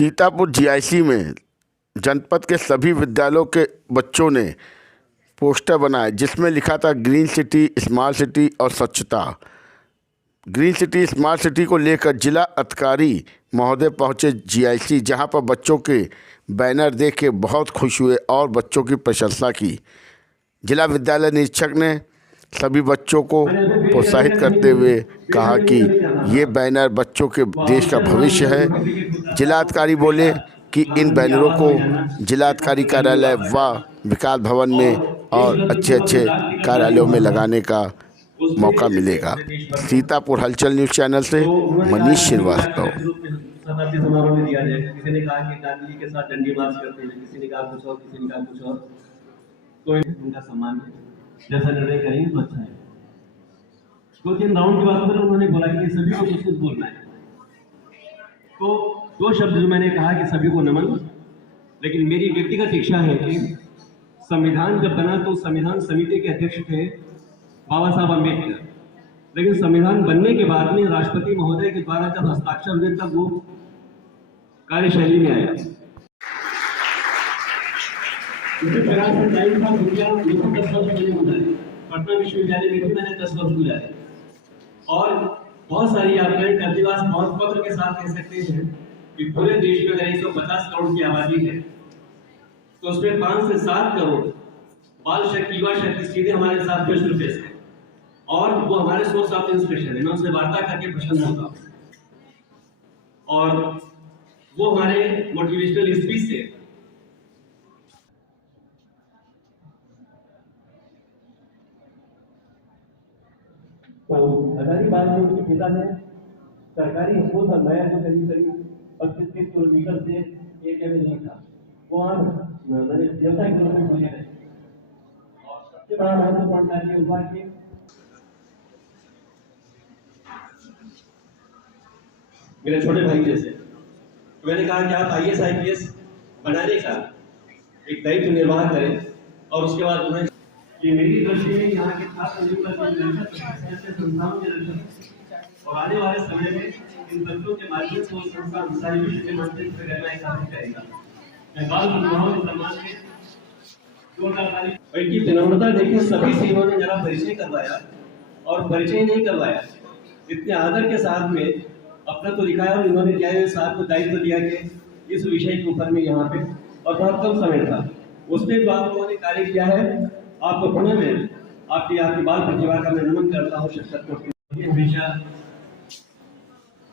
Sitapur GIC में जनपद के सभी विद्यालयों के बच्चों ने पोस्टर बनाए जिसमें लिखा था ग्रीन सिटी, स्मार्ट सिटी और स्वच्छता। ग्रीन सिटी स्मार्ट सिटी को लेकर जिला अधिकारी महोदय पहुंचे जीआईसी, जहां पर बच्चों के बैनर देख के बहुत खुश हुए और बच्चों की प्रशंसा की। जिला विद्यालय निरीक्षक ने सभी बच्चों को प्रोत्साहित करते हुए कहा कि ये बैनर बच्चों के देश का भविष्य है। जिलाधिकारी बोले कि इन बैनरों को जिलाधिकारी कार्यालय व विकास भवन में और अच्छे अच्छे कार्यालयों में लगाने का मौका मिलेगा। सीतापुर हलचल न्यूज़ चैनल से मनीष श्रीवास्तव। शताब्दी समारोह में दिया जाए। किसी ने कहा कि गांधी जी के साथ डंडी मार्च करते हैं, किसी ने कहा कुछ और, किसी ने कहा कुछ और। तो उनका सम्मान है, जैसा निर्णय करेंगे तो अच्छा है। 2-3 राउंड के बाद फिर उन्होंने बोला कि सभी को कुछ बोलना है। तो 2 शब्द जो मैंने कहा कि सभी को नमन, लेकिन मेरी व्यक्तिगत इच्छा है कि संविधान जब बना तो संविधान समिति के अध्यक्ष थे बाबा साहब अम्बेडकर, लेकिन संविधान बनने के बाद में राष्ट्रपति महोदय के द्वारा जब हस्ताक्षर हुए तब वो कार्यशैली में आया। पटना विश्वविद्यालय में भी मैंने 10 वर्ष गुजारे और बहुत सारी यात्राएं करते हुए बहुत पत्र के साथ कह सकते हैं कि पूरे देश में अगर 150 करोड़ की आबादी है तो उसमें 5 से 7 करोड़ बाल शक्ति, युवा शक्ति सीधे हमारे साथ फेस टू फेस है और वो हमारे सोर्स ऑफ इंस्पिरेशन है। मैं उनसे वार्ता करके प्रसन्न होता हूँ और वो हमारे मोटिवेशनल स्पीच से तो हजारीबाग में उनके पिता ने सरकारी स्कूल बनवाया जो करीब 25-30 किलोमीटर से एरिया में नहीं था। वो आज मैंने व्यवसाय के रूप में खोले गए और सबसे बड़ा महत्वपूर्ण कार्य हुआ कि मेरे छोटे भाई जैसे तो मैंने कहा कि आप IAS IPS बनाने का एक दायित्व निर्वाह करें और उसके बाद उन्हें ये मेरी दृष्टि में यहाँ के छात्र और आने वाले समय में इन बच्चों के माध्यम से संस्थान सारी विश्व के मंच पर करना स्थापित करेगा। मैं बाल विवाहों के सम्मान में इनकी विनम्रता देखिए, सभी से इन्होंने जरा परिचय करवाया और परिचय नहीं करवाया, इतने आदर के साथ में अपना तो दिखाया और इन्होंने क्या है साथ को दायित्व दिया कि इस विषय के ऊपर में यहाँ पे और बहुत कम समय था उसमें जो आप लोगों ने कार्य किया है, आपको पुनः में आपकी बाल प्रतिभा का मैं नमन करता हूँ। शिक्षक हमेशा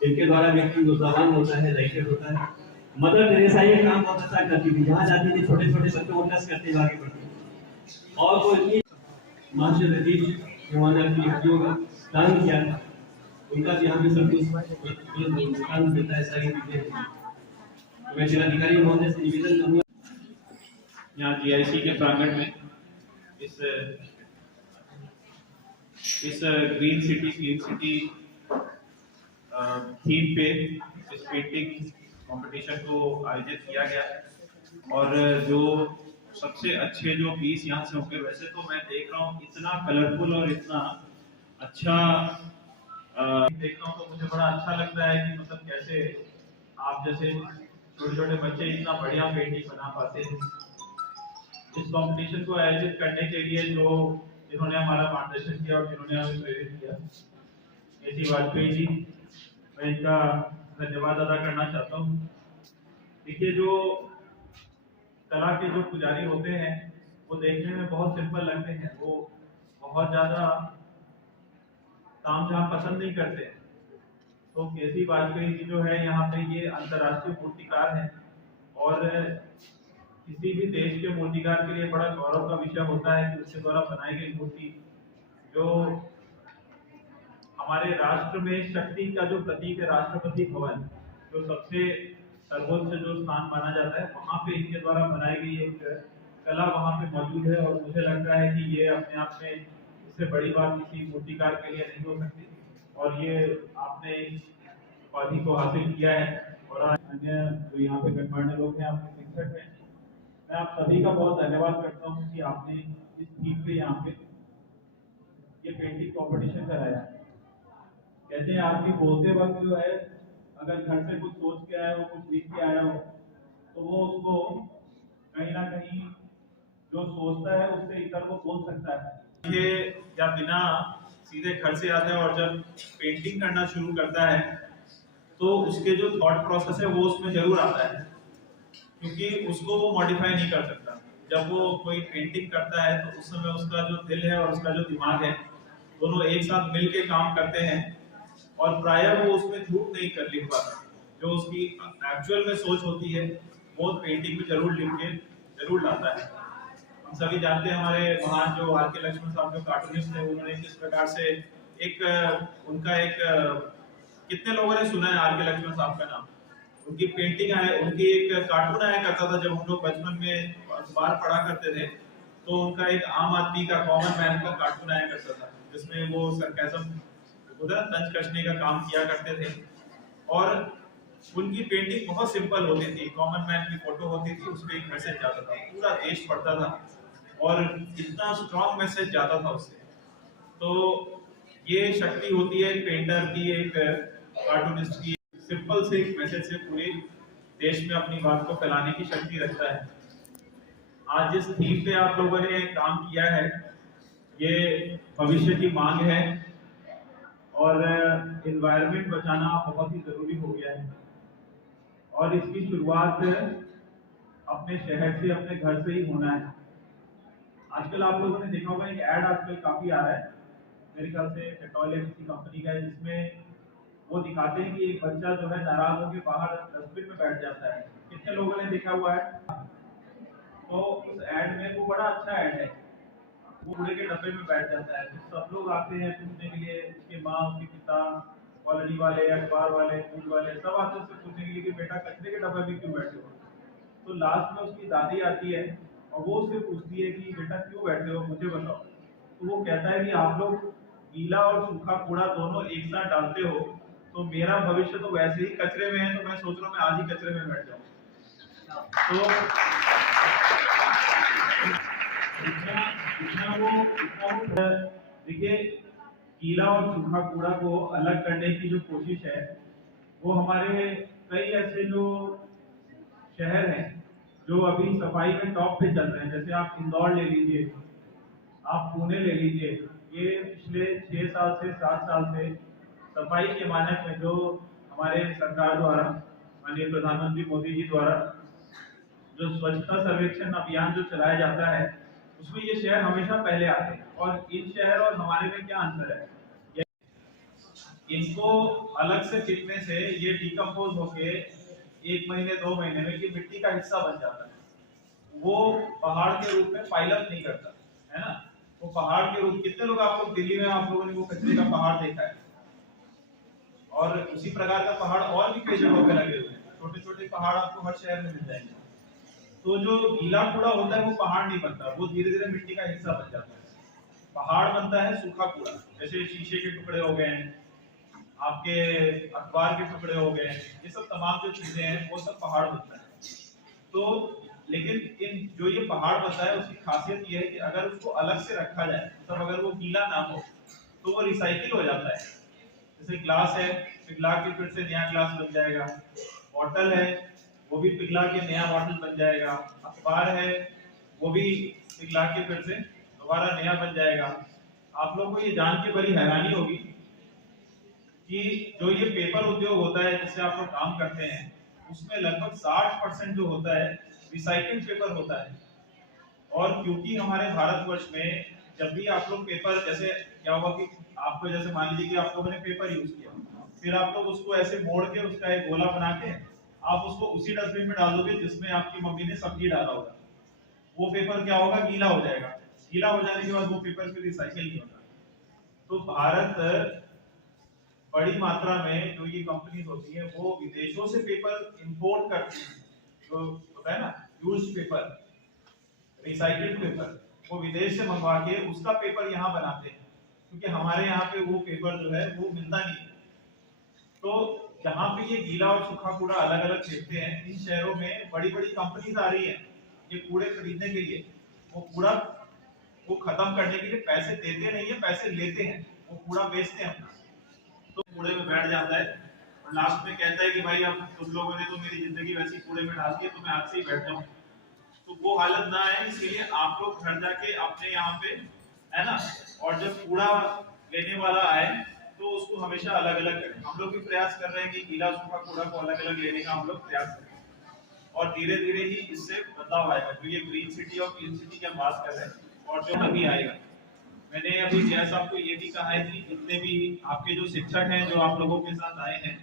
इनके द्वारा व्यक्ति गुस्सावान होता है, लाइटेड होता है। मदर टेरेसा ये काम बहुत अच्छा करती थी, जहाँ जाती थी छोटे छोटे बच्चों को टच करते हुए आगे बढ़ती और वो इतनी मास्टर रजीज जिन्होंने अपनी हड्डियों का दान किया, उनका भी यहाँ पे सब कुछ दान देता है। सारी चीजें मैं जिलाधिकारी महोदय से निवेदन करूँगा यहाँ जीआईसी के प्रांगण में इस ग्रीन सिटी थीम पे इस पेंटिंग कंपटीशन को आयोजित किया गया और जो सबसे अच्छे जो पीस यहाँ से होंगे, वैसे तो मैं देख रहा हूँ इतना कलरफुल और इतना अच्छा देख रहा हूँ तो मुझे बड़ा अच्छा लगता है कि मतलब कैसे आप जैसे छोटे छोटे बच्चे इतना बढ़िया पेंटिंग बना पाते हैं। इस कंपटीशन को आयोजित करने के लिए जिन्होंने हमारा मार्गदर्शन किया और जिन्होंने हमें प्रेरित किया, केसी वाजपेयी जी, मैं इनका धन्यवाद अदा करना चाहता हूँ। देखिए, जो कला के जो पुजारी होते हैं वो देखने में बहुत सिंपल लगते हैं, वो बहुत ज्यादा तामझाम पसंद नहीं करते। तो केसी वाजपेयी जी जो है यहाँ पे ये अंतर्राष्ट्रीय मूर्तिकार हैं और किसी भी देश के मूर्तिकार के लिए बड़ा गौरव का विषय होता है कि उसके द्वारा बनाई गई मूर्ति जो हमारे राष्ट्र में शक्ति का जो प्रतीक है, राष्ट्रपति भवन जो सबसे सर्वोच्च जो स्थान माना जाता है, वहाँ पे इनके द्वारा बनाई गई एक कला वहाँ पे मौजूद है और मुझे लगता है कि ये अपने आप में इससे बड़ी बात किसी मूर्तिकार के लिए नहीं हो सकती और ये आपने इस उपाधि को हासिल किया है। और अन्य जो यहाँ पे गणमान्य लोग हैं, आपके शिक्षक हैं, मैं आप सभी का बहुत धन्यवाद करता हूँ कि आपने इस थीम पे यहाँ पे ये पेंटिंग कंपटीशन कराया। कहते हैं आदमी बोलते वक्त जो है अगर घर से कुछ सोच के आया हो, कुछ लिख के आया हो, तो वो उसको कहीं ना कहीं जो सोचता है उससे इतर को बोल सकता है। ये या बिना सीधे घर से आता है और जब पेंटिंग करना शुरू करता है तो उसके जो थॉट प्रोसेस है वो उसमें जरूर आता है, क्योंकि उसको वो मॉडिफाई नहीं कर सकता। जब वो कोई पेंटिंग करता है तो उस समय उसका जो दिल है और उसका जो दिमाग है दोनों एक साथ मिल के काम करते हैं, और प्रायः वो उसमें झूठ नहीं कर लिख पाता। जो उसकी एक्चुअल में सोच होती है वो पेंटिंग में जरूर लिख के जरूर लाता है। हम सभी जानते हैं हमारे महान जो आर के लक्ष्मण साहब जो कार्टूनिस्ट थे, उन्होंने किस प्रकार से उनका एक कितने लोगों ने सुना है आर के लक्ष्मण साहब का नाम? उनकी पेंटिंग है, उनकी एक कार्टून आया करता था जब हम लोग बचपन में अखबार पढ़ा करते थे, तो उनका एक आम आदमी का, कॉमन मैन का कार्टून आया करता था जिसमें वो सरकाज़म उधर तंज कसने का काम किया करते थे। और उनकी पेंटिंग बहुत सिंपल होती थी, कॉमन मैन की फोटो होती थी, उसमें एक मैसेज जाता था, पूरा देश पढ़ता था और इतना स्ट्रॉन्ग मैसेज जाता था उससे। तो ये शक्ति होती है एक पेंटर की, एक कार्टूनिस्ट की, सिंपल से एक मैसेज से पूरे देश में अपनी बात को फैलाने की शक्ति रखता है। आज जिस थीम पे आप लोगों ने काम किया है ये भविष्य की मांग है और एनवायरनमेंट बचाना बहुत ही जरूरी हो गया है, और इसकी शुरुआत अपने शहर से, अपने घर से ही होना है। आजकल आप लोगों ने देखा होगा एक ऐड आजकल काफी आ रहा है, मेरे ख्याल से पेट्रोल या किसी कंपनी का है, जिसमें वो दिखाते हैं कि एक बच्चा जो है नाराज होकर बाहर डस्टबिन में बैठ जाता है। कितने लोगों ने देखा हुआ है? तो उस ऐड में वो बड़ा अच्छा ऐड है, वो कूड़े के डब्बे में बैठ जाता है, तो सब लोग आते हैं पूछने के लिए, उसके माँ, उसके पिता, कॉलोनी वाले, अखबार वाले, फूल वाले, सब आते हैं उससे पूछने के लिए कि बेटा कचरे के डब्बे में क्यों बैठे हो। तो लास्ट में उसकी दादी आती है और वो उससे पूछती है कि बेटा क्यों बैठे हो, मुझे बताओ। तो वो कहता है कि आप लोग गीला और सूखा कूड़ा दोनों एक साथ डालते हो, तो मेरा भविष्य तो वैसे ही कचरे में है, तो मैं सोच रहा हूँ मैं आज ही कचरे में बैठ जाऊँ। तो देखिए, गीला और सूखा कूड़ा को अलग करने की जो कोशिश है वो हमारे कई ऐसे जो शहर हैं जो अभी सफाई में टॉप पे चल रहे हैं। जैसे आप इंदौर ले लीजिए, आप पुणे ले लीजिए, ये पिछले 6 साल से 7 साल से सफाई के मानक में जो हमारे सरकार द्वारा, माननीय प्रधानमंत्री मोदी जी द्वारा जो स्वच्छता सर्वेक्षण अभियान जो चलाया जाता है उसमें ये शहर हमेशा पहले आते हैं। और इन शहर और हमारे में क्या अंतर है? इनको अलग से फेंकने से ये डिकम्पोज होके 1 महीने 2 महीने में ये मिट्टी का हिस्सा बन जाता है, वो पहाड़ के रूप में पाइल अप नहीं करता है ना। वो पहाड़ के रूप, कितने लोग आप लोग दिल्ली में आप लोगों ने वो कचरे का पहाड़ देखा है? और उसी प्रकार का पहाड़ और भी कई जगहों पे लगे हुए हैं, छोटे छोटे पहाड़ आपको हर शहर में मिल जाएंगे। तो जो गीला कूड़ा होता है वो पहाड़ नहीं बनता, वो धीरे धीरे मिट्टी का हिस्सा बन जाता है। पहाड़ बनता है सूखा कूड़ा, जैसे शीशे के टुकड़े हो गए, आपके अखबार के टुकड़े हो गए, ये सब तमाम जो चीजें हैं वो सब पहाड़ बनता है। तो लेकिन इन जो ये पहाड़ बनता है उसकी खासियत ये है कि अगर उसको अलग से रखा जाए, मतलब अगर वो गीला ना हो तो वो रिसाइकिल हो जाता है। जैसे ग्लास है, पिघला के फिर से नया ग्लास बन जाएगा। बॉटल है, वो भी पिघला के नया बॉटल बन जाएगा। अखबार है, वो भी पिघला के फिर से दोबारा नया बन जाएगा। आप लोगों को ये जान के बड़ी हैरानी होगी कि जो ये पेपर उद्योग होता है जिससे आप लोग काम करते हैं उसमें लगभग 60% जो होता है रिसाइकिल पेपर होता है। और क्योंकि हमारे भारतवर्ष में जब भी आप लोग पेपर, जैसे क्या हुआ कि आपको, जैसे मान लीजिए कि आप लोगों ने पेपर यूज किया, फिर आप लोग उसको ऐसे मोड़ के उसका एक गोला बना के आप उसको उसी डस्टबिन में डाल दोगे जिसमें आपकी मम्मी ने सब्जी डाला होगा। वो पेपर क्या होगा, गीला हो जाएगा। गीला हो जाने के बाद वो पेपर फिर रिसाइकिल नहीं होता। तो भारत बड़ी मात्रा में जो ये कंपनीज होती है वो विदेशों से पेपर इंपोर्ट करती है, जो होता है ना यूज्ड पेपर, रिसाइकिल्ड पेपर, वो विदेश से मंगवा के उसका पेपर यहाँ बनाते हैं, क्योंकि हमारे यहाँ पे वो पेपर जो है वो मिलता नहीं है। तो जहाँ पे ये गीला और सूखा कूड़ा अलग अलग फेंकते हैं, इन शहरों में बड़ी बड़ी कंपनीज आ रही है ये कूड़े खरीदने के लिए। वो कूड़ा को खत्म करने के लिए पैसे देते नहीं है, पैसे लेते हैं, वो कूड़ा बेचते हैं अपना। तो कूड़े में बैठ जाता है और लास्ट में कहता है कि भाई अब तुम लोगों ने तो मेरी जिंदगी वैसी कूड़े में डाल दी, तो मैं आज से ही बैठ जाऊं। तो वो हालत ना आए, इसीलिए आप लोग घर जाके अपने यहाँ पे, है ना, और जब कूड़ा लेने वाला आए तो उसको हमेशा अलग अलग करें। हम लोग भी प्रयास कर रहे हैं कि गीला सूखा कूड़ा को अलग अलग लेने का हम लोग प्रयास करें, और धीरे धीरे ही इससे बदलाव आएगा। जो ये ग्रीन सिटी और क्लीन सिटी की हम बात कर रहे हैं, और जो अभी आएगा, मैंने अभी जय साहब को ये भी कहा है कि जितने भी आपके जो शिक्षक हैं जो आप लोगों के साथ आए हैं,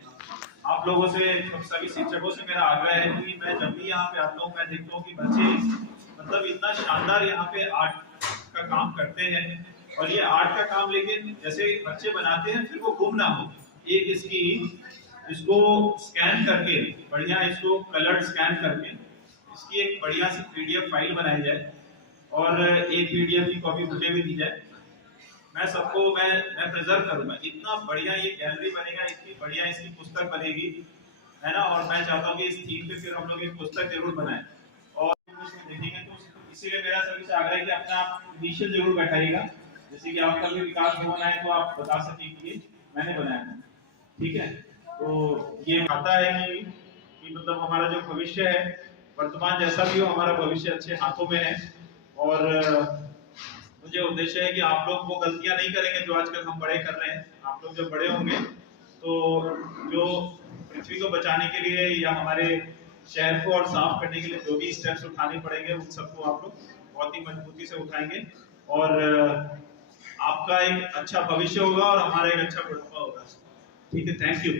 आप लोगों से, सभी शिक्षकों से मेरा आग्रह है कि मैं जब भी यहाँ पे आता हूँ, मैं देखता हूँ कि बच्चे मतलब इतना शानदार यहाँ पे आर्ट का काम करते हैं, और ये आर्ट का काम लेकिन जैसे बच्चे बनाते हैं फिर वो गुम ना हो। एक इसको स्कैन करके, बढ़िया इसको कलर स्कैन करके इसकी एक बढ़िया सी पीडीएफ फाइल बनाई जाए, और एक पीडीएफ की कॉपी मुझे भी दी जाए। मैं सबको मैं प्रिजर्व करूंगा। इतना बढ़िया ये गैलरी बनेगा, इतनी बढ़िया इसकी पुस्तक बनेगी, है ना। और मैं चाहता हूँ कि इस थीम पे फिर हम लोग एक पुस्तक जरूर बनाएं, और इसमें देखेंगे तो इसीलिए मेरा सभी से आग्रह है कि अपना आप इनिशियल जरूर बैठाइएगा। जैसे कि आपका भी विकास भवन आए तो आप बता सकें कि मैंने बनाया है, ठीक है। तो ये आता है कि मतलब हमारा जो भविष्य है, वर्तमान जैसा भी हो, हमारा भविष्य अच्छे हाथों में है। और मुझे उद्देश्य है कि आप लोग वो गलतियां नहीं करेंगे जो आजकल हम बड़े कर रहे हैं। आप लोग जब बड़े होंगे तो जो पृथ्वी को बचाने के लिए या हमारे शहर को और साफ करने के लिए जो भी स्टेप्स उठाने पड़ेंगे, उन सबको आप लोग बहुत ही मजबूती से उठाएंगे, और आपका एक अच्छा भविष्य होगा और हमारा एक अच्छा बुढ़ापा होगा। ठीक है, थैंक यू।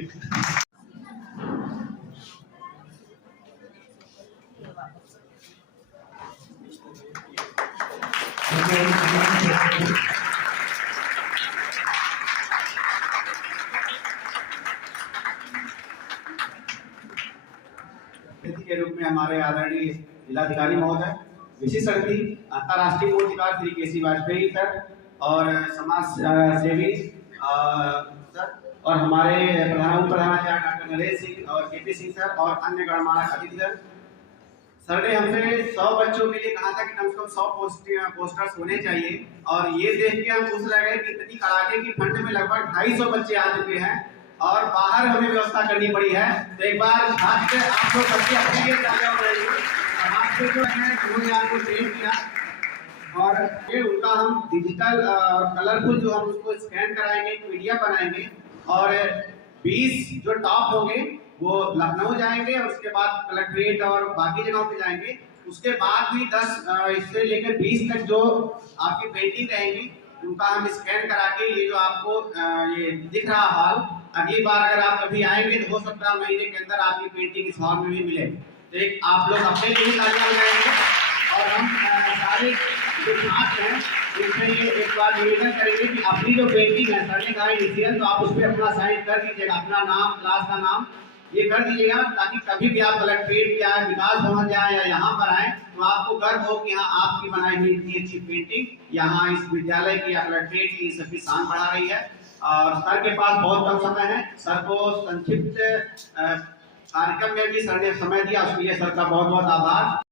के रूप में हमारे आदरणीय जिलाधिकारी महोदय, विशिष्ट अतिथि अंतर्राष्ट्रीय मूर्तिकार श्री केसी वाजपेयी सर, और समाज सेवी सर, और हमारे प्रधानाचार्य डॉक्टर नरेश सिंह और केपी सिंह सर, और अन्य गणमान्य अतिथिगण। सर ने हमसे 100 बच्चों के लिए कहा था कि कम से कम 100 पोस्टर्स होने चाहिए, और ये देख के हम खुश रह गए कि इतनी कड़ाके की ठंड में लगभग 250 बच्चे आ चुके हैं, और बाहर हमें व्यवस्था करनी पड़ी है। तो एक बार छात्र आप लोग बच्चे अपने लिए ताजा हो जाइए। समाज से जो है उन्होंने आपको ट्रेन किया, और ये उनका हम डिजिटल कलरफुल जो हम उसको स्कैन कराएंगे, पीडीएफ बनाएंगे, और 20 जो टॉप होंगे वो लखनऊ जाएंगे, और उसके बाद कलेक्ट्रेट और बाकी जगहों पे जाएंगे। उसके बाद भी 10 इससे लेकर 20 तक जो आपकी पेंटिंग रहेंगी, उनका हम स्कैन करा के, ये जो आपको ये दिख रहा हॉल, अगली बार अगर आप कभी आएंगे तो हो सकता है महीने के अंदर आपकी पेंटिंग इस हॉल में भी मिले। तो एक आप लोग अपने लिए भी तालियां बजाएंगे, और हम सारे जो छात्र हैं उनसे ये एक बार निवेदन करेंगे कि अपनी जो पेंटिंग है, सर ने कहा इनिशियल, तो आप उस पर अपना साइन कर दीजिएगा, अपना नाम, क्लास का नाम ये कर दीजिएगा, ताकि कभी भी आप कलेक्ट्रेट या विकास भवन जाए या यहाँ पर आए तो आपको गर्व हो कि हाँ आपकी बनाई हुई इतनी अच्छी पेंटिंग यहाँ इस विद्यालय की या कलेक्ट्रेट की सबकी शान बढ़ा रही है। और सर के पास बहुत कम समय है, सर को संक्षिप्त कार्यक्रम में भी सर ने समय दिया, उसके लिए सर का बहुत बहुत आभार।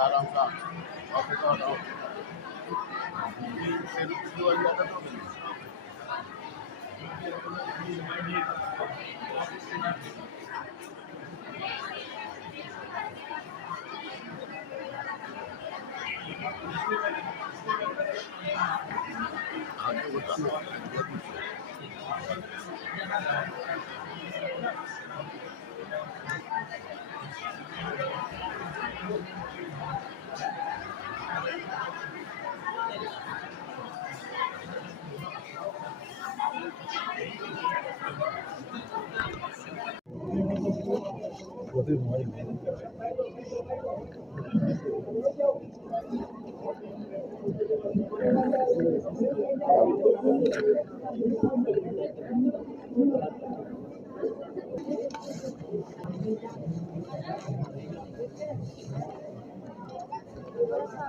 आराम का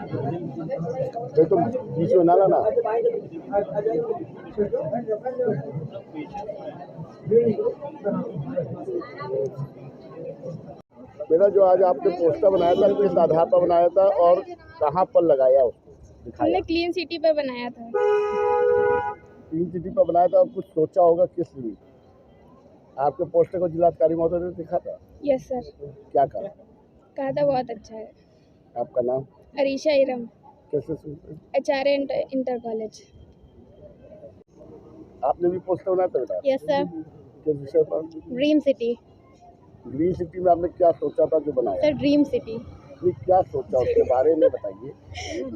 ये तो बीच में ना लाना। बेटा, जो आज आपने पोस्टर बनाया था किस आधार पर बनाया था और कहाँ पर लगाया उसको दिखाया? हमने क्लीन सिटी पे बनाया था। क्लीन सिटी पर बनाया था और कुछ सोचा होगा किस लिए? आपके पोस्टर को जिलाधिकारी महोदय ने दिखा था? Yes sir. क्या कहा? कहा था बहुत अच्छा है। आपका नाम? अरीशा इरम, कैसे सुनते? HRA inter college. आपने भी पोस्टर बनाया था बेटा? Yes sir. किस विषय पर? Dream city. ग्रीन सिटी में आपने क्या सोचा था जो बनाया? Sir dream city. नहीं, क्या सोचा उसके बारे में बताइए।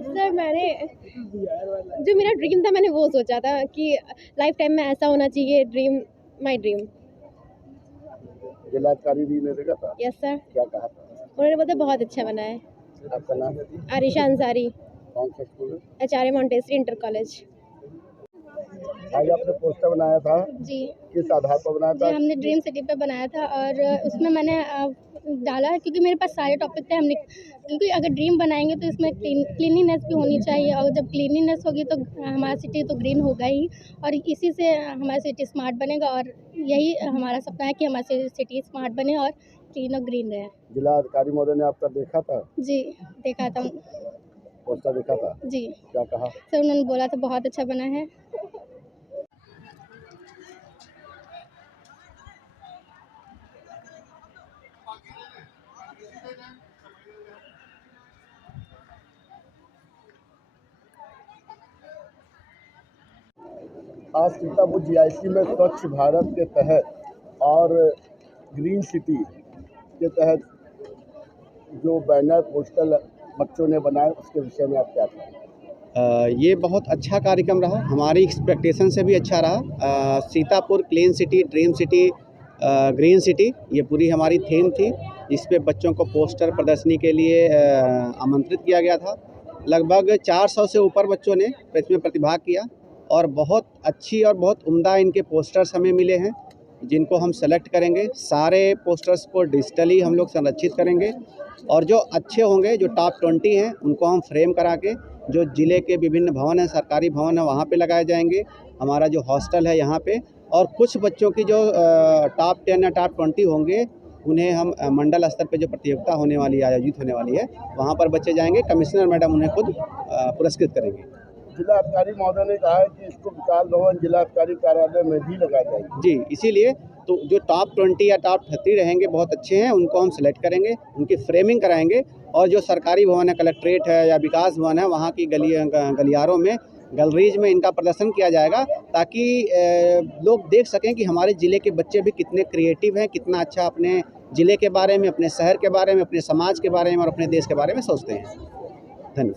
सर मैंने जो मेरा ड्रीम था मैंने वो सोचा था कि लाइफ टाइम में ऐसा होना चाहिए। Dream my dream. जिलाधिकारी जी ने देखा था? Yes sir. क्या कहा था? उन्होंने बोला बहुत अच्छा बना है। आपका नाम? आरिशा अंसारी, कौन सा स्कूल है? HRA Montessori inter college. आज आपने पोस्टर बनाया था, जी किस आधार पर बनाया जी था? हमने ड्रीम सिटी पे बनाया था और उसमें मैंने डाला क्योंकि मेरे पास सारे टॉपिक थे। हमने क्योंकि अगर ड्रीम बनाएंगे तो इसमें क्लीनिनेस भी होनी चाहिए और जब क्लीनिनेस होगी तो हमारा सिटी तो ग्रीन होगा ही और इसी से हमारा सिटी स्मार्ट बनेगा और यही हमारा सपना है कि हमारी सिटी स्मार्ट बने और क्लीन और ग्रीन रहे। जिलाधिकारी महोदय ने आपका देखा था? जी देखा था। पोस्टर देखा था? जी क्या कहा? सर उन्होंने बोला था बहुत अच्छा बना है। आज सीतापुर GIC में स्वच्छ भारत के तहत और ग्रीन सिटी के तहत जो बैनर पोस्टर बच्चों ने बनाए उसके विषय में आप क्या कहें? ये बहुत अच्छा कार्यक्रम रहा, हमारी एक्सपेक्टेशन से भी अच्छा रहा। Sitapur clean city, dream city, green city, ये पूरी हमारी थीम थी। इस पे बच्चों को पोस्टर प्रदर्शनी के लिए आमंत्रित किया गया था। लगभग 400 से ऊपर बच्चों ने इसमें प्रतिभाग किया और बहुत अच्छी और बहुत उम्दा इनके पोस्टर्स हमें मिले हैं, जिनको हम सेलेक्ट करेंगे। सारे पोस्टर्स को डिजिटली हम लोग संरक्षित करेंगे और जो अच्छे होंगे, जो टॉप 20 हैं, उनको हम फ्रेम करा के जो ज़िले के विभिन्न भवन हैं, सरकारी भवन है, वहाँ पे लगाए जाएंगे। हमारा जो हॉस्टल है यहाँ पे, और कुछ बच्चों की जो टॉप 10 या टॉप 20 होंगे उन्हें हम मंडल स्तर पे जो प्रतियोगिता होने वाली है, आयोजित होने वाली है, वहाँ पर बच्चे जाएंगे। कमिश्नर मैडम उन्हें खुद पुरस्कृत करेंगे। जिलाधिकारी महोदय ने कहा है कि इसको विकास भवन जिलाधिकारी कार्यालय में भी लगाया जाएगा। जी, इसीलिए तो जो टॉप 20 या टॉप 30 रहेंगे, बहुत अच्छे हैं, उनको हम सिलेक्ट करेंगे, उनकी फ्रेमिंग कराएंगे और जो सरकारी भवन है, कलेक्ट्रेट है या विकास भवन है, वहाँ की गलियारों में, गैलरीज में इनका प्रदर्शन किया जाएगा, ताकि लोग देख सकें कि हमारे ज़िले के बच्चे भी कितने क्रिएटिव हैं, कितना अच्छा अपने ज़िले के बारे में, अपने शहर के बारे में, अपने समाज के बारे में और अपने देश के बारे में सोचते हैं। धन्यवाद।